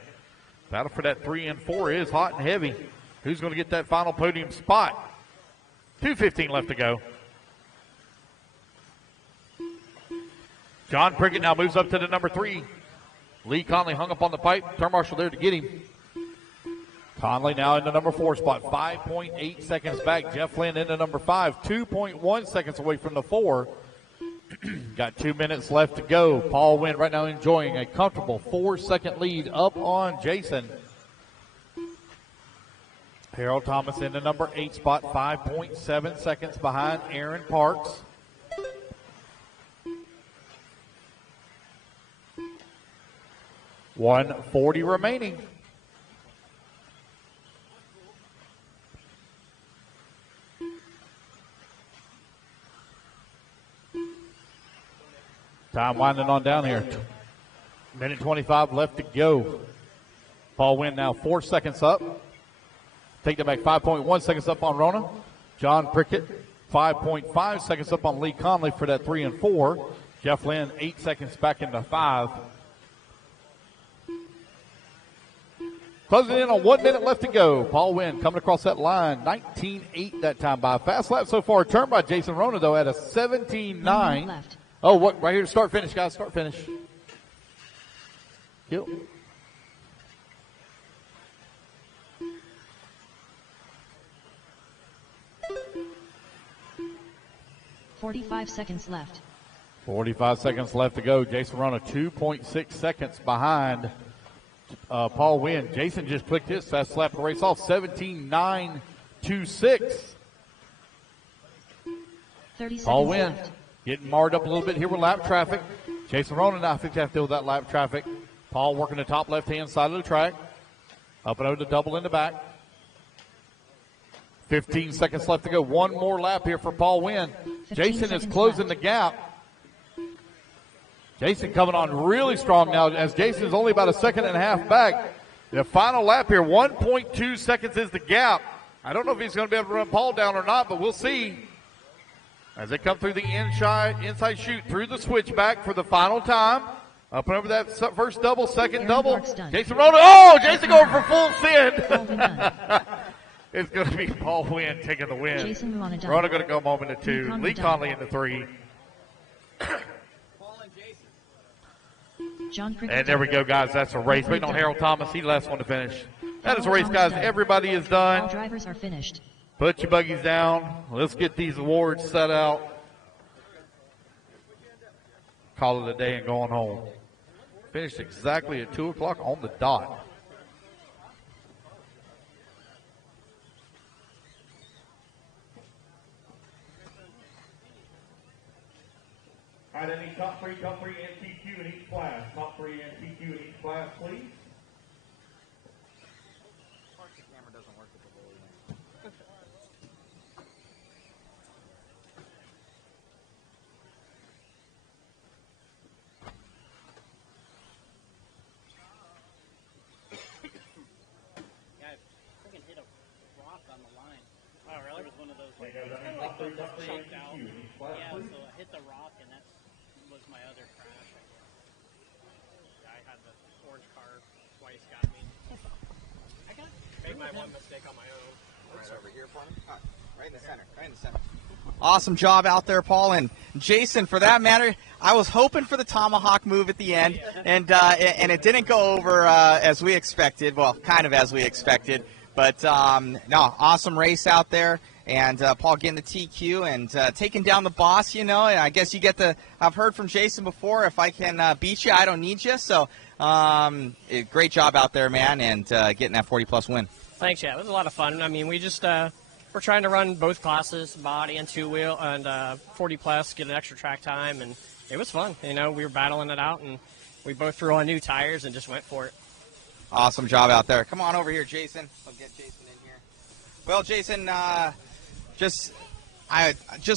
Battle for that 3 and 4 is hot and heavy. Who's going to get that final podium spot? 2:15 left to go. John Prickett now moves up to the number 3. Lee Conley hung up on the pipe. Turn marshal there to get him. Conley now in the number 4 spot, 5.8 seconds back. Jeff Lynn in the number 5, 2.1 seconds away from the 4. Got 2 minutes left to go. Paul Wynn right now enjoying a comfortable 4-second lead up on Jason. Harold Thomas in the number 8 spot, 5.7 seconds behind Aaron Parks. .140 remaining. Time winding on down here. Minute 25 left to go. Paul Wynn now 4 seconds up. Take that back, 5.1 seconds up on Rona. John Prickett, 5.5 seconds up on Lee Conley for that 3 and 4. Jeff Lynn, 8 seconds back into 5. Closing in on 1 minute left to go. Paul Wynn coming across that line, 19.8 that time by. Fast lap so far, turned by Jason Rona, though, at a 17.9. Oh, what? Right here, start finish, guys. Start finish. Yep. .45 seconds left. 45 seconds left to go. Jason Rona 2.6 seconds behind Paul Wynn. Jason just clicked his fast lap to race off, 17.926. 30 seconds Paul Wynn left. getting marred up a little bit here with lap traffic. Jason Rona now, I think, have to deal with that lap traffic. Paul working the top left-hand side of the track. Up and over the double in the back. 15 seconds left to go. One more lap here for Paul Wynn. Jason is closing the gap. Jason coming on really strong now, as Jason's only about a second and a half back. The final lap here, 1.2 seconds is the gap. I don't know if he's going to be able to run Paul down or not, but we'll see. As they come through the inside chute, through the switchback for the final time. Up and over that first double, second double. Jason Rona, Jason going for full send. It's going to be Paul Wynn taking the win. Jason Rona going to go home in the 2. Lee Conley in the 3. And there we go, guys. That's a race. Waiting on Harold Thomas. He last one to finish. That is a race, guys. Everybody is done. All drivers are finished. Put your buggies down. Let's get these awards set out. Call it a day and going home. Finished exactly at 2 o'clock on the dot. All right, I need top three NTQ in each class. Top 3 NTQ in each class, please. Hit the rock, and that was my other crash, I guess. I had the orange car twice got me. I made my one mistake on my own. Looks over here for me. Right in the center. Right in the center. Awesome job out there, Paul. And Jason, for that matter, I was hoping for the tomahawk move at the end, and it didn't go over as we expected. Well, kind of as we expected. But, no, awesome race out there. And Paul getting the TQ and taking down the boss, you know. I guess you get the – I've heard from Jason before, if I can beat you, I don't need you. So great job out there, man, and getting that 40-plus win. Thanks, yeah. It was a lot of fun. I mean, we just we're trying to run both classes, body and two-wheel, and 40-plus, get an extra track time. And it was fun. You know, we were battling it out, and we both threw on new tires and just went for it. Awesome job out there. Come on over here, Jason. I'll get Jason in here. Well, Jason, just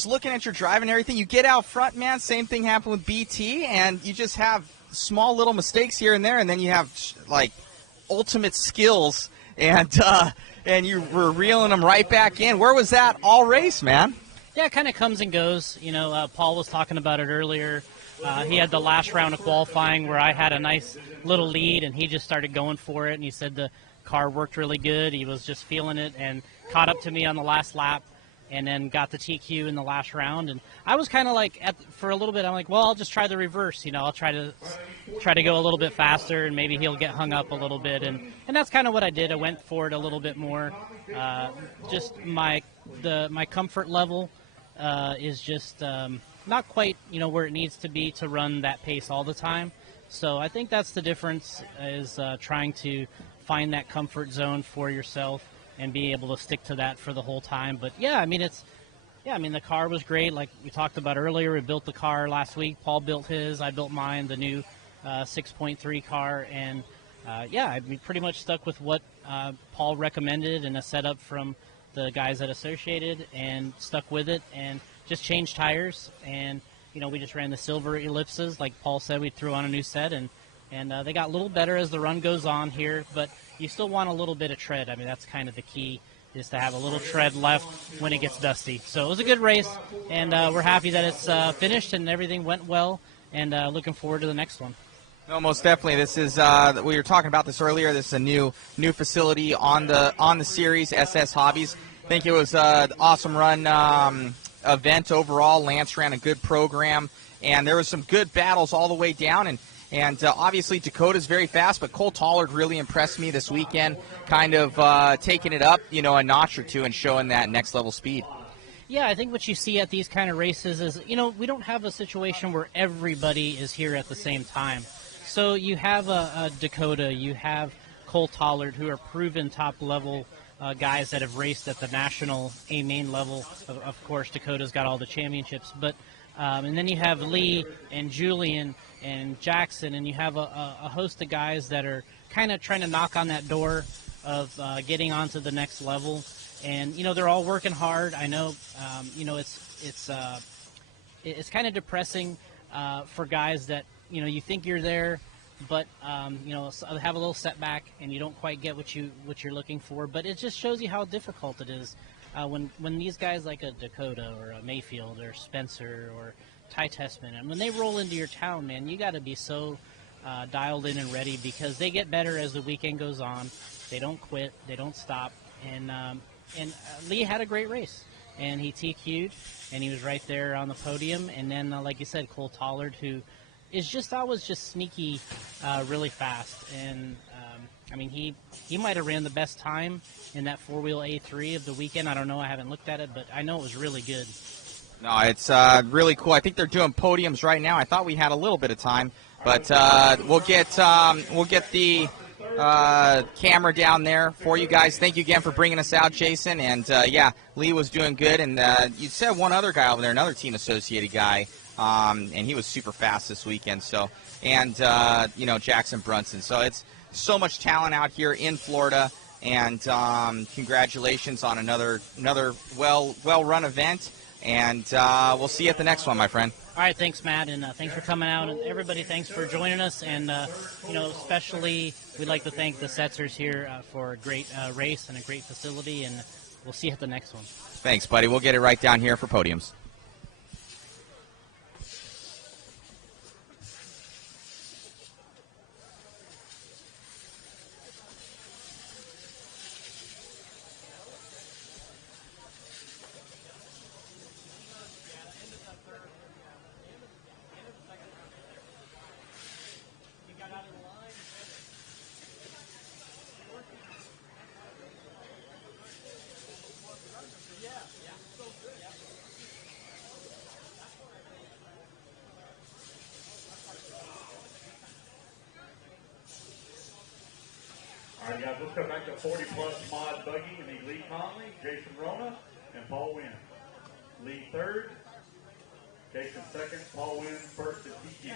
looking at your drive and everything, you get out front, man. Same thing happened with BT, and you just have small little mistakes here and there, and then you have like ultimate skills, and you were reeling them right back in. Where was that all race, man? Yeah, it kind of comes and goes. Paul was talking about it earlier. He had the last round of qualifying where I had a nice little lead, and he just started going for it, and he said the car worked really good. He was just feeling it and caught up to me on the last lap, and then got the TQ in the last round. And I was kind of like, for a little bit, I'm like, well, I'll just try the reverse. I'll try to go a little bit faster, and maybe he'll get hung up a little bit. And that's kind of what I did. I went for it a little bit more. Just my comfort level is just not quite, where it needs to be to run that pace all the time. So I think that's the difference, is trying to find that comfort zone for yourself and be able to stick to that for the whole time. But yeah, the car was great. Like we talked about earlier, we built the car last week. Paul built his, I built mine, the new 6.3 car. And I pretty much stuck with what Paul recommended and a setup from the guys at Associated, and stuck with it and just changed tires. And, we just ran the silver ellipses. Like Paul said, we threw on a new set, and they got a little better as the run goes on here, but you still want a little bit of tread. That's kind of the key, is to have a little tread left when it gets dusty. So it was a good race, and we're happy that it's finished and everything went well, and looking forward to the next one. No, most definitely. This is we were talking about this earlier. This is a new facility on the series, SS Hobbies. I think it was an awesome run event overall. Lance ran a good program, and there was some good battles all the way down. And obviously Dakota's very fast, but Cole Tollard really impressed me this weekend, kind of taking it up, a notch or two and showing that next level speed. Yeah, I think what you see at these kind of races is, we don't have a situation where everybody is here at the same time. So you have a Dakota, you have Cole Tollard, who are proven top-level guys that have raced at the national A-main level. Of course, Dakota's got all the championships. But and then you have Lee and Julian and Jackson, and you have a host of guys that are kind of trying to knock on that door of getting onto the next level. And, they're all working hard. I know, it's kind of depressing for guys that, you think you're there, but have a little setback and you don't quite get what you're looking for. But it just shows you how difficult it is when these guys like a Dakota or a Mayfield or Spencer or Ty Tessman, and when they roll into your town, man, you got to be so dialed in and ready, because they get better as the weekend goes on. They don't quit, they don't stop, and Lee had a great race, and he TQ'd, and he was right there on the podium. And then, like you said, Cole Tollard, who is just always just sneaky, really fast. And he might have ran the best time in that four-wheel A3 of the weekend. I don't know, I haven't looked at it, but I know it was really good. No, it's really cool. I think they're doing podiums right now. I thought we had a little bit of time, but we'll get the camera down there for you guys. Thank you again for bringing us out, Jason. And Lee was doing good, and you said one other guy over there, another team associated guy, and he was super fast this weekend. So, and Jackson Brunson. So it's so much talent out here in Florida, and congratulations on another well-run event. And we'll see you at the next one, my friend. All right, thanks, Matt, and thanks for coming out. And everybody, thanks for joining us. And, especially we'd like to thank the Setzers here for a great race and a great facility. And we'll see you at the next one. Thanks, buddy. We'll get it right down here for podiums. All right, guys, let's go back to 40-plus mod buggy. We need Lee Conley, Jason Rona, and Paul Wynn. Lee third, Jason second, Paul Wynn first at TQ.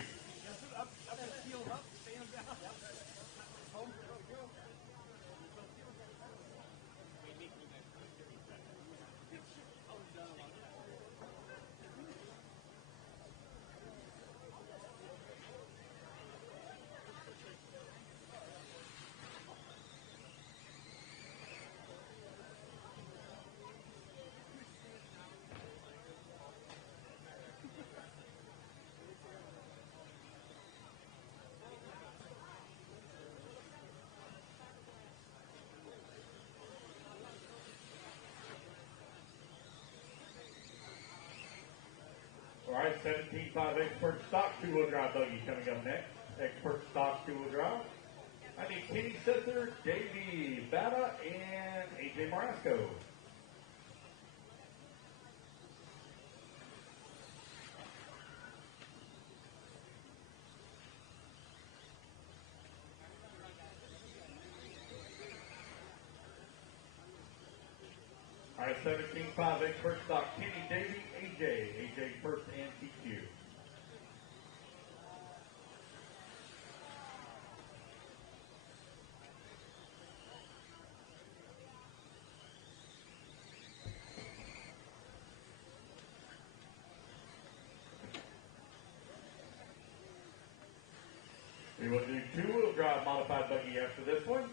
right, 17.5 expert stock two-wheel drive buggy coming up next. Expert stock two-wheel drive. I need Kenny Sisser, JV Bata, and AJ Marasco. All right, 17.5 expert stock, Kenny, Davey, AJ first and TQ. We will do two-wheel drive modified buggy after this one.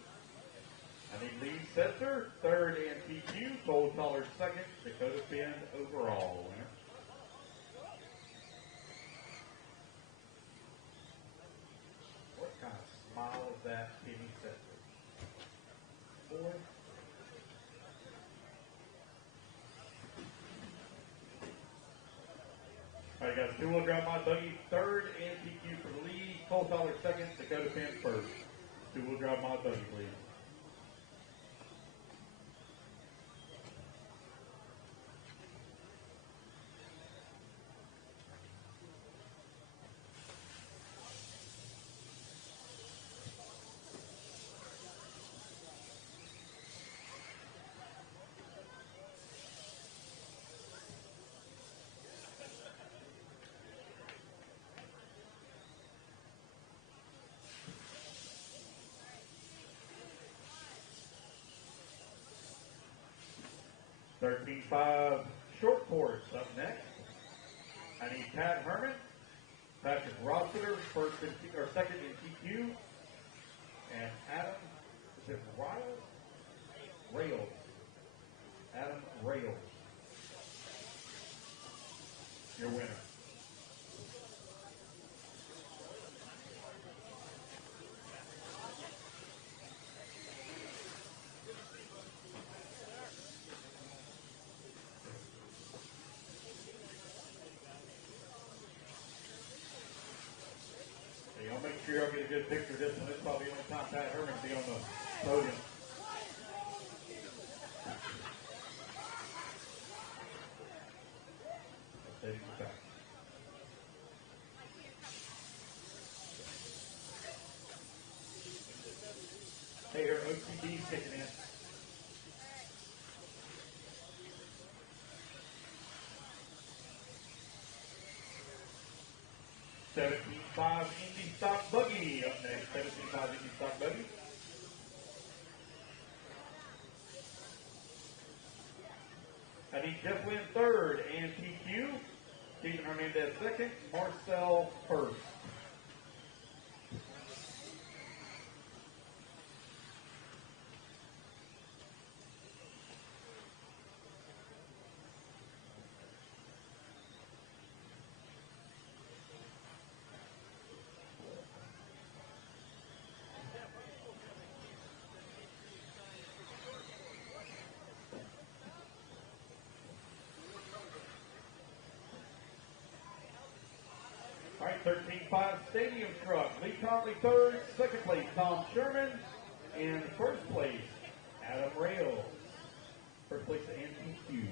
I need Lee Setzer, third and TQ, Cole Toller second, Dakota Finn overall winner. What kind of smile is that, Kenny Setzer? Boy. All right, guys, two-wheel drive mod buggy, third and TQ for the lead, Cole Toller second, Dakota Finn first. Two-wheel drive mod buggy, please. $13.5 short course up next. I need Pat Herman, Patrick Rossiter, second in TQ, and Adam, is it Rails? Adam Rails, your winner. I'll make sure y'all get a good picture of this one. This is probably the only time Pat Herman will be on the podium. Hey, here, OCD's kicking in. $17.5 Indy Stock Buggy up next. $17.5 Indy Stock Buggy. I need Jeff Lynn third and TQ. Stephen Hernandez second. Marcel first. All right, 13.5 Stadium Truck. Lee Conley third, second place Tom Sherman, and first place Adam Rails. First place to NTQ.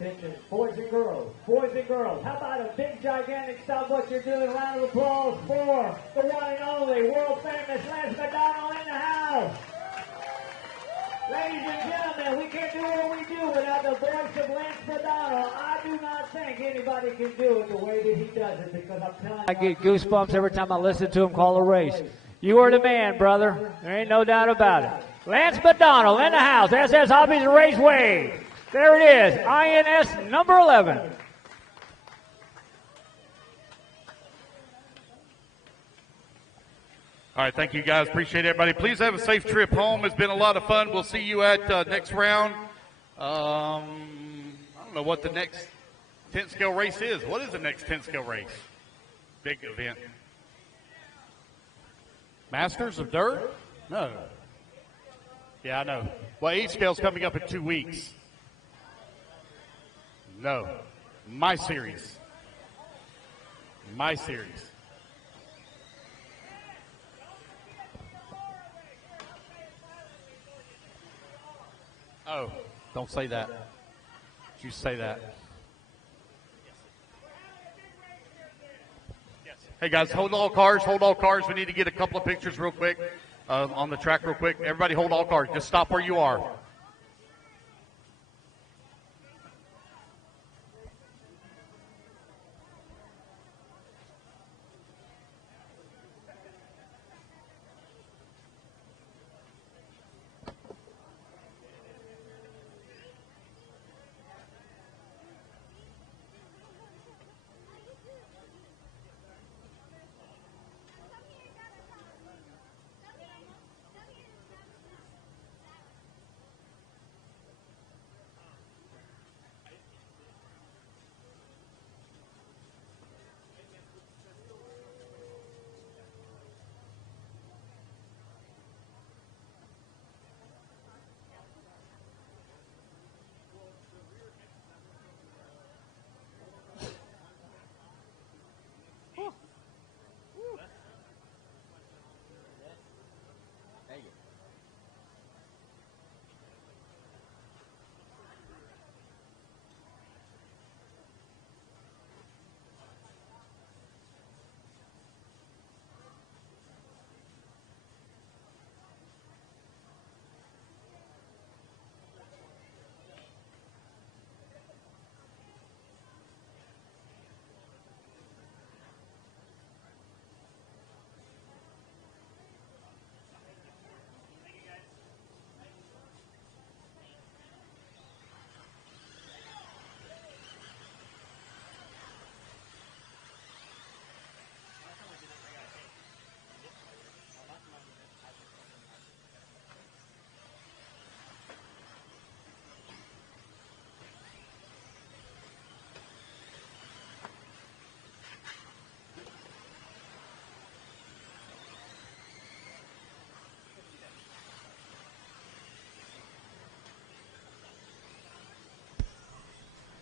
Attention, boys and girls, how about a big, gigantic stop what you're doing? Round of applause for the one and only world famous Lance MacDonald in the house. Ladies and gentlemen, we can't do what we do without the voice of Lance MacDonald. I do not think anybody can do it the way that he does it, because I'm telling you, I get goosebumps every time I listen to him call a race. You are the man, brother. There ain't no doubt about it. Lance MacDonald in the house. SS Hobbies and Raceway. There it is, INS number 11. All right, thank you guys. Appreciate everybody. Please have a safe trip home. It's been a lot of fun. We'll see you at next round. I don't know what the next 10 scale race is. What is the next 10 scale race? Big event. Masters of Dirt? No. Yeah, I know. Well, 8 scale's coming up in 2 weeks. No. My series. My series. Oh, don't say that. You say that. Hey guys, hold all cars, hold all cars. We need to get a couple of pictures real quick on the track real quick. Everybody hold all cars. Just stop where you are.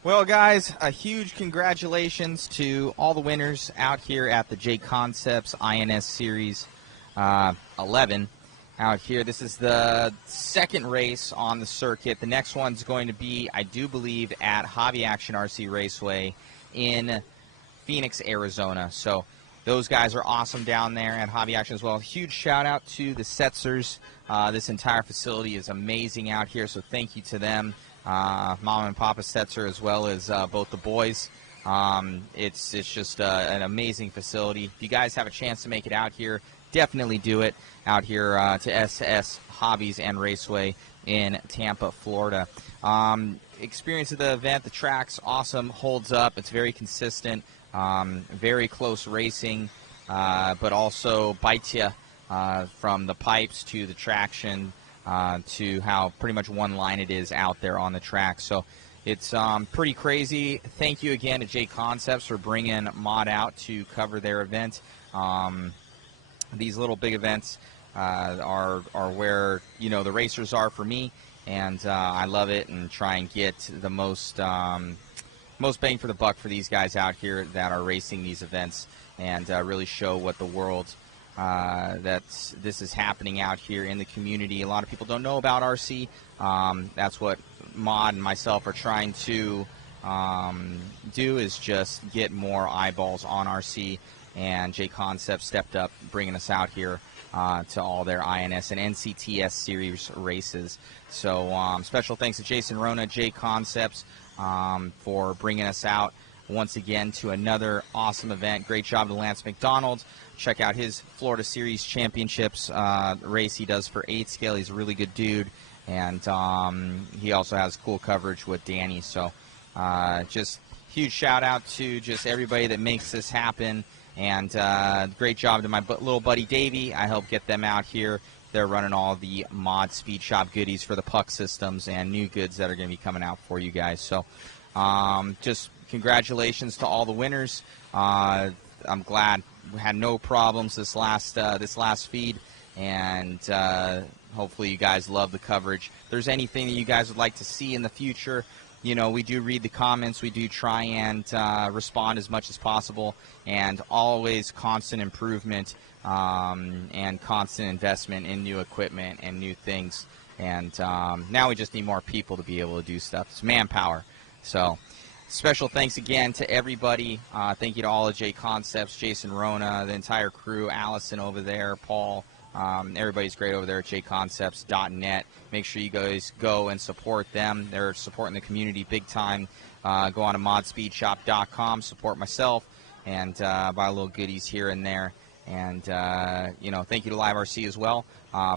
Well, guys, a huge congratulations to all the winners out here at the JConcepts INS Series 11 out here. This is the second race on the circuit. The next one's going to be, I do believe, at Hobby Action RC Raceway in Phoenix, Arizona. So those guys are awesome down there at Hobby Action as well. Huge shout out to the Setzers. This entire facility is amazing out here, so thank you to them. Mom and Papa Setzer, as well as both the boys. It's just an amazing facility. If you guys have a chance to make it out here, definitely do it out here to SS Hobbies and Raceway in Tampa, Florida. Experience of the event, the track's awesome, holds up. It's very consistent, very close racing, but also bites you from the pipes to the traction. To how pretty much one line it is out there on the track. So it's pretty crazy. Thank you again to JConcepts for bringing Mod out to cover their event. These little big events are where, you know, the racers are for me, and I love it and try and get the most bang for the buck for these guys out here that are racing these events, and really show what the world that this is happening out here in the community. A lot of people don't know about RC. That's what Mod and myself are trying to do is just get more eyeballs on RC, and JConcepts stepped up bringing us out here to all their INS and NCTS series races. So special thanks to Jason Rona, JConcepts, for bringing us out once again to another awesome event. Great job to Lance MacDonald. Check out his Florida Series Championships race he does for 8 scale. He's a really good dude, and he also has cool coverage with Danny. So just huge shout out to just everybody that makes this happen, and great job to my little buddy Davey. I helped get them out here. They're running all the mod speed shop goodies for the puck systems and new goods that are going to be coming out for you guys. So just congratulations to all the winners. I'm glad we had no problems this last feed, and hopefully you guys love the coverage. If there's anything that you guys would like to see in the future, you know, we do read the comments. We do try and respond as much as possible, and always constant improvement and constant investment in new equipment and new things. And now we just need more people to be able to do stuff. It's manpower. So special thanks again to everybody. Thank you to all of JConcepts, Jason Rona, the entire crew, Allison over there, Paul. Everybody's great over there at jconcepts.net. Make sure you guys go and support them. They're supporting the community big time. Go on to modspeedshop.com, support myself, and buy little goodies here and there. And, you know, thank you to LiveRC as well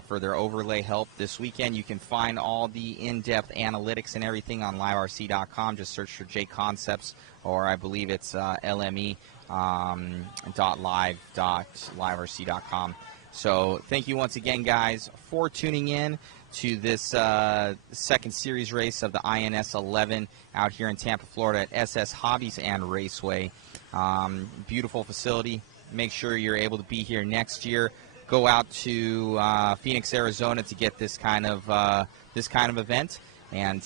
for their overlay help this weekend. You can find all the in-depth analytics and everything on liverc.com. Just search for JConcepts, or I believe it's LME.live.liverc.com. So thank you once again, guys, for tuning in to this second series race of the INS11 out here in Tampa, Florida at SS Hobbies and Raceway. Beautiful facility. Make sure you're able to be here next year. Go out to Phoenix, Arizona to get this kind of event. And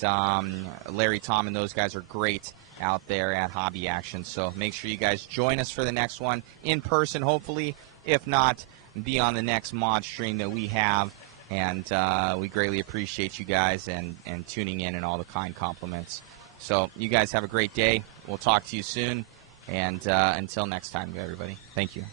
Larry, Tom, and those guys are great out there at Hobby Action. So make sure you guys join us for the next one in person, hopefully. If not, be on the next mod stream that we have. And we greatly appreciate you guys and tuning in and all the kind compliments. So you guys have a great day. We'll talk to you soon. And until next time, everybody, thank you.